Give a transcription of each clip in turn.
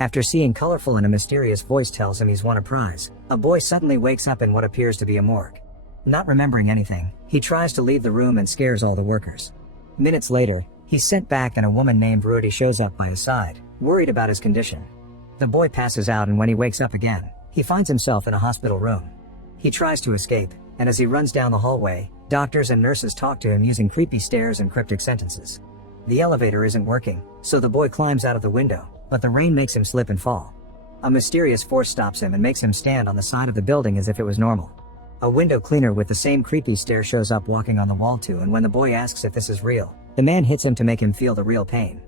After seeing colorful and a mysterious voice tells him he's won a prize, a boy suddenly wakes up in what appears to be a morgue. Not remembering anything, he tries to leave the room and scares all the workers. Minutes later, he's sent back and a woman named Rudy shows up by his side, worried about his condition. The boy passes out, and when he wakes up again, he finds himself in a hospital room. He tries to escape, and as he runs down the hallway, doctors and nurses talk to him using creepy stares and cryptic sentences. The elevator isn't working, so the boy climbs out of the window, but the rain makes him slip and fall. A mysterious force stops him and makes him stand on the side of the building as if it was normal. A window cleaner with the same creepy stare shows up walking on the wall too, and when the boy asks if this is real, the man hits him to make him feel the real pain.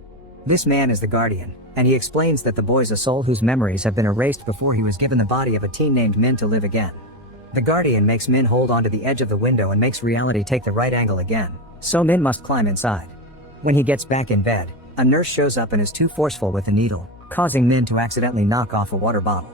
This man is the Guardian, and he explains that the boy's a soul whose memories have been erased before he was given the body of a teen named Min to live again. The Guardian makes Min hold onto the edge of the window and makes reality take the right angle again, so Min must climb inside. When he gets back in bed, a nurse shows up and is too forceful with a needle, causing Min to accidentally knock off a water bottle.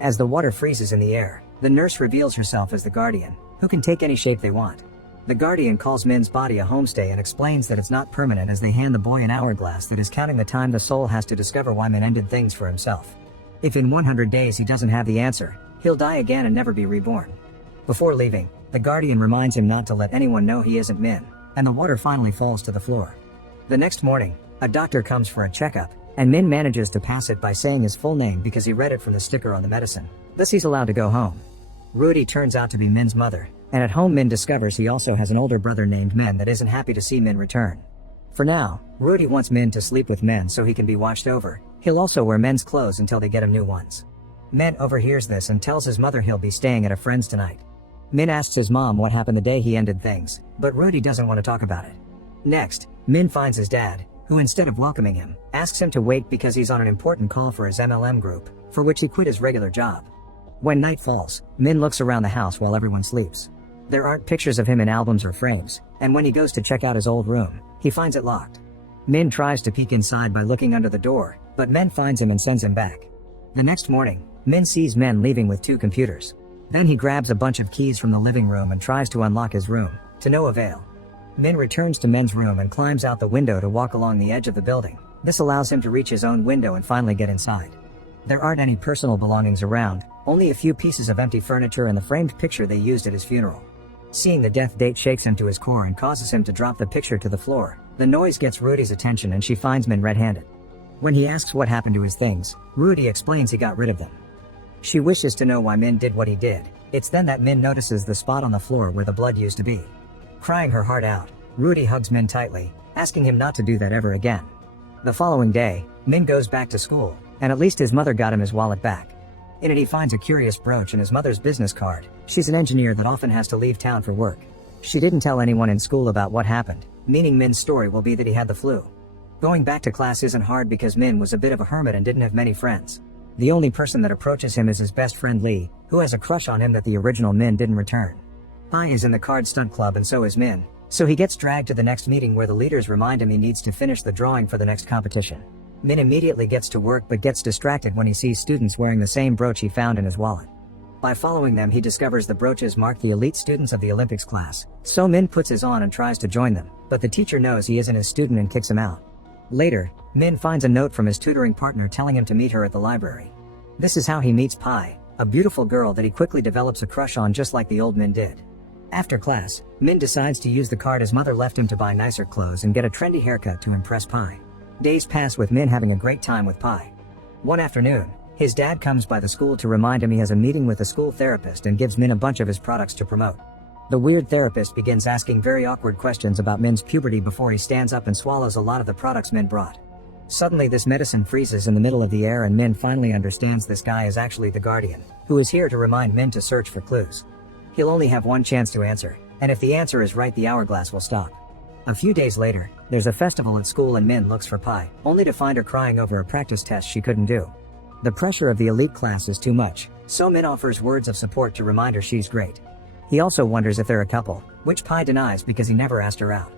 As the water freezes in the air, the nurse reveals herself as the Guardian, who can take any shape they want. The Guardian calls Min's body a homestay and explains that it's not permanent as they hand the boy an hourglass that is counting the time the soul has to discover why Min ended things for himself. If in 100 days he doesn't have the answer, he'll die again and never be reborn. Before leaving, the Guardian reminds him not to let anyone know he isn't Min, and the water finally falls to the floor. The next morning, a doctor comes for a checkup, and Min manages to pass it by saying his full name because he read it from the sticker on the medicine. Thus he's allowed to go home. Rudy turns out to be Min's mother, and at home Min discovers he also has an older brother named Min that isn't happy to see Min return. For now, Rudy wants Min to sleep with Min so he can be watched over. He'll also wear Min's clothes until they get him new ones. Min overhears this and tells his mother he'll be staying at a friend's tonight. Min asks his mom what happened the day he ended things, but Rudy doesn't want to talk about it. Next, Min finds his dad, who instead of welcoming him, asks him to wait because he's on an important call for his MLM group, for which he quit his regular job. When night falls, Min looks around the house while everyone sleeps. There aren't pictures of him in albums or frames, and when he goes to check out his old room, he finds it locked. Min tries to peek inside by looking under the door, but Min finds him and sends him back. The next morning, Min sees Min leaving with 2 computers. Then he grabs a bunch of keys from the living room and tries to unlock his room, to no avail. Min returns to Min's room and climbs out the window to walk along the edge of the building. This allows him to reach his own window and finally get inside. There aren't any personal belongings around, only a few pieces of empty furniture and the framed picture they used at his funeral. Seeing the death date shakes him to his core and causes him to drop the picture to the floor. The noise gets Rudy's attention and she finds Min red-handed. When he asks what happened to his things, Rudy explains he got rid of them. She wishes to know why Min did what he did. It's then that Min notices the spot on the floor where the blood used to be. Crying her heart out, Rudy hugs Min tightly, asking him not to do that ever again. The following day, Min goes back to school, and at least his mother got him his wallet back. In it he finds a curious brooch and his mother's business card. She's an engineer that often has to leave town for work. She didn't tell anyone in school about what happened, meaning Min's story will be that he had the flu. Going back to class isn't hard because Min was a bit of a hermit and didn't have many friends. The only person that approaches him is his best friend Lee, who has a crush on him that the original Min didn't return. Pai is in the card stunt club and so is Min, so he gets dragged to the next meeting where the leaders remind him he needs to finish the drawing for the next competition. Min immediately gets to work but gets distracted when he sees students wearing the same brooch he found in his wallet. By following them he discovers the brooches mark the elite students of the Olympics class, so Min puts his on and tries to join them, but the teacher knows he isn't his student and kicks him out. Later, Min finds a note from his tutoring partner telling him to meet her at the library. This is how he meets Pai, a beautiful girl that he quickly develops a crush on just like the old Min did. After class, Min decides to use the card his mother left him to buy nicer clothes and get a trendy haircut to impress Pai. Days pass with Min having a great time with Pai. One afternoon, his dad comes by the school to remind him he has a meeting with a school therapist and gives Min a bunch of his products to promote. The weird therapist begins asking very awkward questions about Min's puberty before he stands up and swallows a lot of the products Min brought. Suddenly this medicine freezes in the middle of the air and Min finally understands this guy is actually the Guardian, who is here to remind Min to search for clues. He'll only have one chance to answer, and if the answer is right the hourglass will stop. A few days later, there's a festival at school and Min looks for Pai, only to find her crying over a practice test she couldn't do. The pressure of the elite class is too much, so Min offers words of support to remind her she's great. He also wonders if they're a couple, which Pai denies because he never asked her out.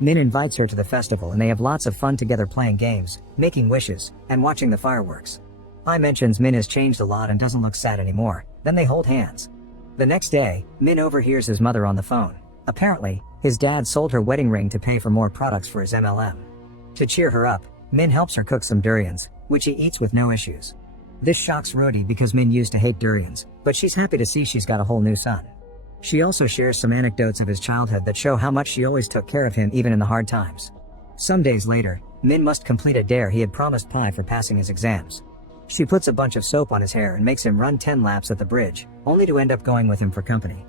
Min invites her to the festival and they have lots of fun together playing games, making wishes, and watching the fireworks. Pai mentions Min has changed a lot and doesn't look sad anymore, then they hold hands. The next day, Min overhears his mother on the phone. Apparently, his dad sold her wedding ring to pay for more products for his MLM. To cheer her up, Min helps her cook some durians, which he eats with no issues. This shocks Rudy because Min used to hate durians, but she's happy to see she's got a whole new son. She also shares some anecdotes of his childhood that show how much she always took care of him even in the hard times. Some days later, Min must complete a dare he had promised Pi for passing his exams. She puts a bunch of soap on his hair and makes him run 10 laps at the bridge, only to end up going with him for company.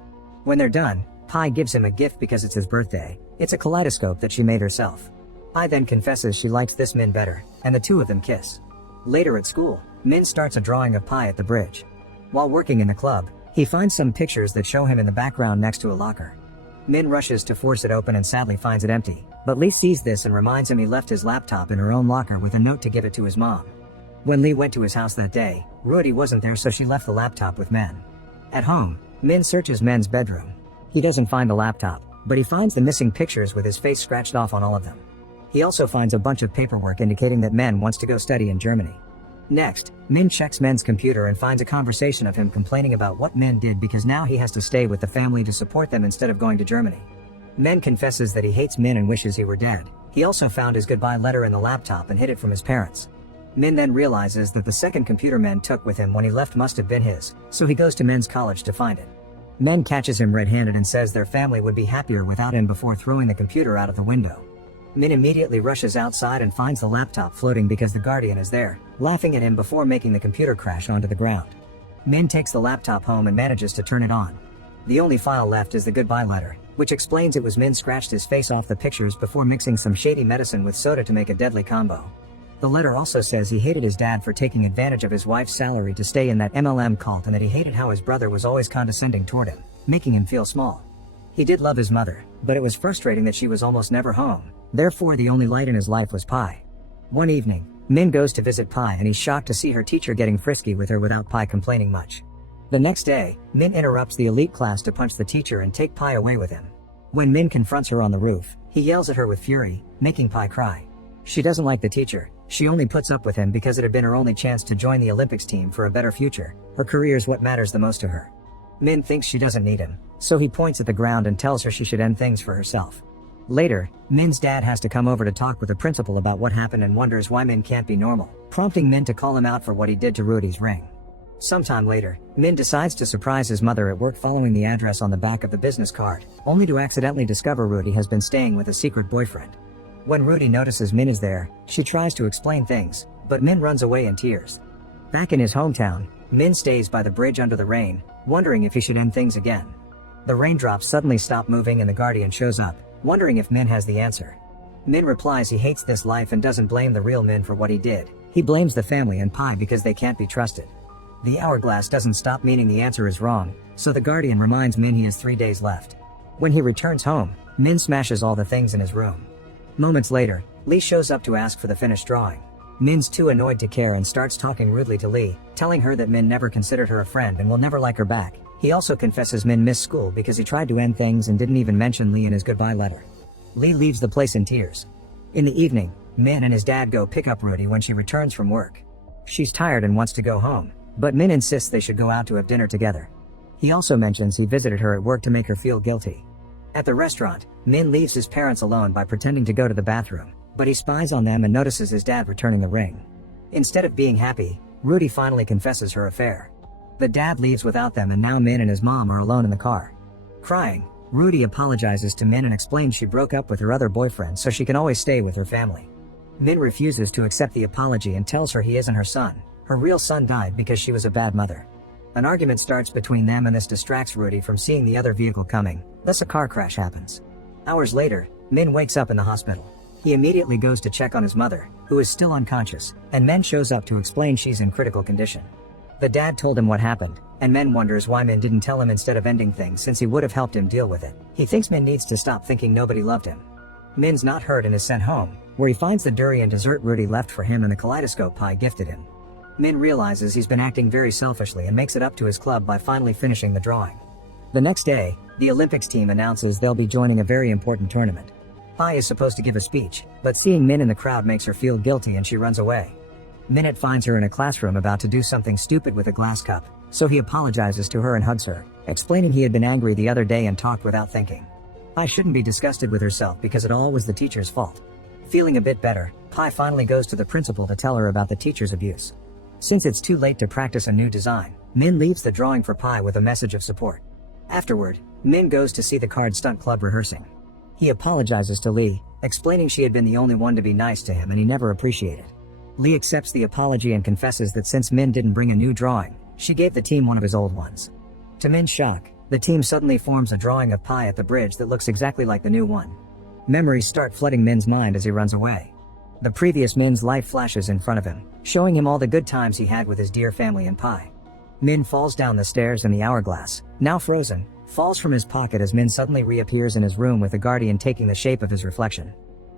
When they're done, Pi gives him a gift because it's his birthday. It's a kaleidoscope that she made herself. Pi then confesses she likes this Min better, and the two of them kiss. Later at school, Min starts a drawing of Pi at the bridge. While working in the club, he finds some pictures that show him in the background next to a locker. Min rushes to force it open and sadly finds it empty, but Lee sees this and reminds him he left his laptop in her own locker with a note to give it to his mom. When Lee went to his house that day, Rudy wasn't there, so she left the laptop with Men. At home, Min searches Men's bedroom. He doesn't find the laptop, but he finds the missing pictures with his face scratched off on all of them. He also finds a bunch of paperwork indicating that Men wants to go study in Germany. Next, Min checks Men's computer and finds a conversation of him complaining about what Men did because now he has to stay with the family to support them instead of going to Germany. Men confesses that he hates Min and wishes he were dead. He also found his goodbye letter in the laptop and hid it from his parents. Min then realizes that the second computer Men took with him when he left must have been his, so he goes to Men's college to find it. Men catches him red-handed and says their family would be happier without him before throwing the computer out of the window. Min immediately rushes outside and finds the laptop floating because the Guardian is there, laughing at him before making the computer crash onto the ground. Min takes the laptop home and manages to turn it on. The only file left is the goodbye letter, which explains it was Min scratched his face off the pictures before mixing some shady medicine with soda to make a deadly combo. The letter also says he hated his dad for taking advantage of his wife's salary to stay in that MLM cult and that he hated how his brother was always condescending toward him, making him feel small. He did love his mother, but it was frustrating that she was almost never home. Therefore, the only light in his life was Pi. One evening, Min goes to visit Pi and he's shocked to see her teacher getting frisky with her without Pi complaining much. The next day, Min interrupts the elite class to punch the teacher and take Pi away with him. When Min confronts her on the roof, he yells at her with fury, making Pi cry. She doesn't like the teacher. She only puts up with him because it had been her only chance to join the Olympics team for a better future. Her career is what matters the most to her. Min thinks she doesn't need him, so he points at the ground and tells her she should end things for herself. Later, Min's dad has to come over to talk with the principal about what happened and wonders why Min can't be normal, prompting Min to call him out for what he did to Rudy's ring. Sometime later, Min decides to surprise his mother at work following the address on the back of the business card, only to accidentally discover Rudy has been staying with a secret boyfriend. When Rudy notices Min is there, she tries to explain things, but Min runs away in tears. Back in his hometown, Min stays by the bridge under the rain, wondering if he should end things again. The raindrops suddenly stop moving and the Guardian shows up, wondering if Min has the answer. Min replies he hates this life and doesn't blame the real Min for what he did. He blames the family and Pi because they can't be trusted. The hourglass doesn't stop, meaning the answer is wrong, so the Guardian reminds Min he has 3 days left. When he returns home, Min smashes all the things in his room. Moments later, Lee shows up to ask for the finished drawing. Min's too annoyed to care and starts talking rudely to Lee, telling her that Min never considered her a friend and will never like her back. He also confesses Min missed school because he tried to end things and didn't even mention Lee in his goodbye letter. Lee leaves the place in tears. In the evening, Min and his dad go pick up Rudy when she returns from work. She's tired and wants to go home, but Min insists they should go out to have dinner together. He also mentions he visited her at work to make her feel guilty. At the restaurant, Min leaves his parents alone by pretending to go to the bathroom, but he spies on them and notices his dad returning the ring. Instead of being happy, Rudy finally confesses her affair. The dad leaves without them and now Min and his mom are alone in the car. Crying, Rudy apologizes to Min and explains she broke up with her other boyfriend so she can always stay with her family. Min refuses to accept the apology and tells her he isn't her son. Her real son died because she was a bad mother. An argument starts between them and this distracts Rudy from seeing the other vehicle coming, thus a car crash happens. Hours later, Min wakes up in the hospital. He immediately goes to check on his mother, who is still unconscious, and Min shows up to explain she's in critical condition. The dad told him what happened, and Min wonders why Min didn't tell him instead of ending things since he would have helped him deal with it. He thinks Min needs to stop thinking nobody loved him. Min's not hurt and is sent home, where he finds the durian dessert Rudy left for him and the kaleidoscope Pi gifted him. Min realizes he's been acting very selfishly and makes it up to his club by finally finishing the drawing. The next day, the Olympics team announces they'll be joining a very important tournament. Pi is supposed to give a speech, but seeing Min in the crowd makes her feel guilty and she runs away. Minute finds her in a classroom about to do something stupid with a glass cup, so he apologizes to her and hugs her, explaining he had been angry the other day and talked without thinking. Pi shouldn't be disgusted with herself because it all was the teacher's fault. Feeling a bit better, Pi finally goes to the principal to tell her about the teacher's abuse. Since it's too late to practice a new design, Min leaves the drawing for Pi with a message of support. Afterward, Min goes to see the card stunt club rehearsing. He apologizes to Lee, explaining she had been the only one to be nice to him and he never appreciated. Lee accepts the apology and confesses that since Min didn't bring a new drawing, she gave the team one of his old ones. To Min's shock, the team suddenly forms a drawing of Pi at the bridge that looks exactly like the new one. Memories start flooding Min's mind as he runs away. The previous Min's life flashes in front of him, showing him all the good times he had with his dear family and Pi. Min falls down the stairs and the hourglass, now frozen, falls from his pocket as Min suddenly reappears in his room with the Guardian taking the shape of his reflection.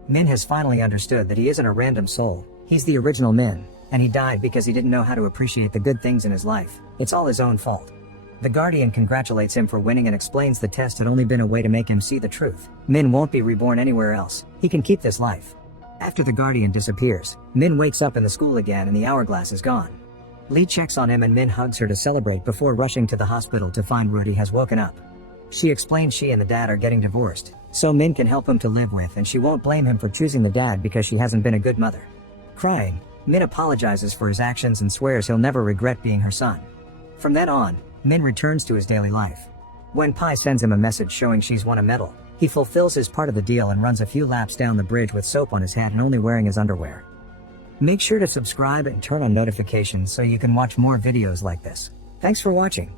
Min has finally understood that he isn't a random soul, he's the original Min, and he died because he didn't know how to appreciate the good things in his life. It's all his own fault. The Guardian congratulates him for winning and explains the test had only been a way to make him see the truth. Min won't be reborn anywhere else, he can keep this life. After the Guardian disappears, Min wakes up in the school again and the hourglass is gone. Lee checks on him and Min hugs her to celebrate before rushing to the hospital to find Rudy has woken up. She explains she and the dad are getting divorced, so Min can help him to live with and she won't blame him for choosing the dad because she hasn't been a good mother. Crying, Min apologizes for his actions and swears he'll never regret being her son. From then on, Min returns to his daily life. When Pi sends him a message showing she's won a medal, he fulfills his part of the deal and runs a few laps down the bridge with soap on his head and only wearing his underwear. Make sure to subscribe and turn on notifications so you can watch more videos like this. Thanks for watching.